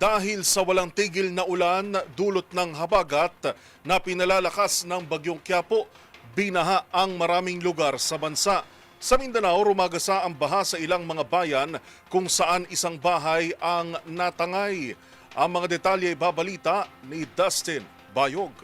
dahil sa walang tigil na ulan dulot ng habagat na pinalalakas ng Bagyong Quiapo, binaha ang maraming lugar sa bansa. Sa Mindanao, rumagasa ang baha sa ilang mga bayan kung saan isang bahay ang natangay. Ang mga detalye babalita ni Dustin Bayog.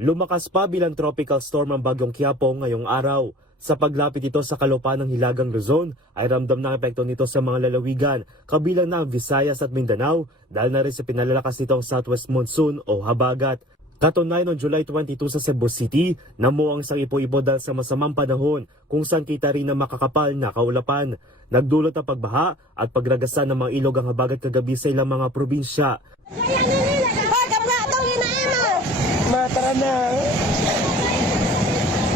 Lumakas pa bilang tropical storm ang Bagyong Quiapo ngayong araw. Sa paglapit ito sa kalupaan ng Hilagang Luzon, ay ramdam ng epekto nito sa mga lalawigan, kabilang na ang Visayas at Mindanao, dahil na rin sa pinalalakas nitong southwest monsoon o habagat. Katunayan noong July 22 sa Cebu City, namuo ang isang ipo-ipo dahil sa masamang panahon kung saan kita rin ang makakapal na kaulapan. Nagdulot ang pagbaha at pagragasan ng mga ilog ang habagat kagabi sa ilang mga probinsya.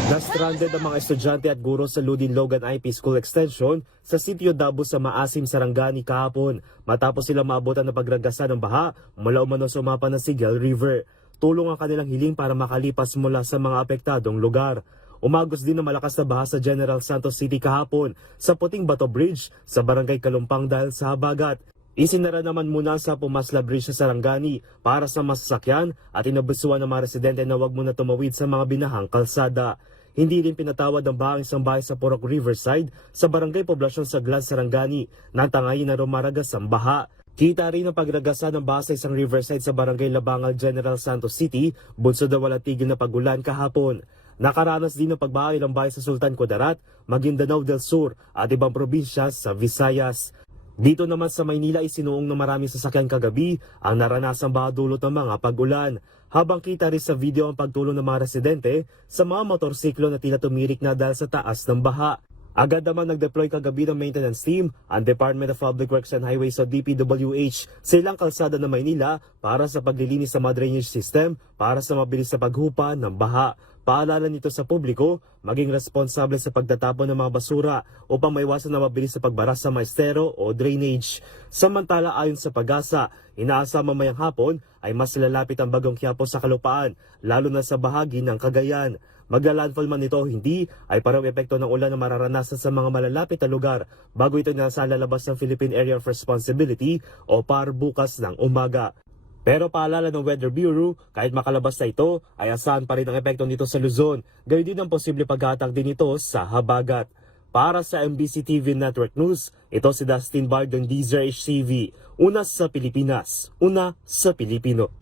Na-stranded ang mga estudyante at guro sa Ludin Logan IP School Extension sa Sitio Dabo sa Maasim, Sarangani kahapon matapos sila maabutan ng pagragasan ng baha mula umano sa umapa ng Sigel River. Tulong ang kanilang hiling para makalipas mula sa mga apektadong lugar. Umagos din ng malakas na baha sa General Santos City kahapon sa Puting Bato Bridge sa Barangay Kalumpang dahil sa habagat. Isinara naman muna sa Pumasla Bridge sa Sarangani para sa masasakyan at inabisuan ng mga residente na huwag muna tumawid sa mga binahang kalsada. Hindi rin pinatawad ng bahang isang bahay sa Purok Riverside sa Barangay Poblasyon Saglan, Sarangani na tangayin na rumaragas ang baha. Kita rin ang pagragasa ng baha sa isang riverside sa Barangay Labangal, General Santos City, bunsod na walang tigil na pagulan kahapon. Nakaranas din ng pagbaha ilang bahay sa Sultan Kudarat, Maguindanao del Sur at ibang probinsya sa Visayas. Dito naman sa Maynila isinuong ng maraming sasakyan kagabi ang naranasang baha dulot ng mga pag-ulan. Habang kita rin sa video ang pagtulong ng mga residente sa mga motorsiklo na tila tumirik na dahil sa taas ng baha. Agad naman nag-deploy kagabi ng maintenance team ang Department of Public Works and Highways o DPWH sa ilang kalsada ng Maynila para sa paglilinis sa mga drainage system para sa mabilis na paghupa ng baha. Paalala nito sa publiko, maging responsable sa pagtatapon ng mga basura upang maiwasan na mabilis sa pagbara sa maestero o drainage. Samantala ayon sa Pag-asa, inaasama mamayang hapon ay mas lalapit ang Bagyong Quiapo sa kalupaan, lalo na sa bahagi ng Cagayan. Maglalandfall man ito o hindi, ay parang epekto ng ulan na mararanasan sa mga malalapit na lugar bago ito nasa lalabas ng Philippine Area of Responsibility o PAR bukas ng umaga. Pero paalala ng Weather Bureau, kahit makalabas na ito, ay asahan pa rin ang epekto nito sa Luzon. Gayon din ang posible paghatak din ito sa habagat. Para sa MBC TV Network News, ito si Dustin Bard ng DZRH-TV. Una sa Pilipinas, una sa Pilipino.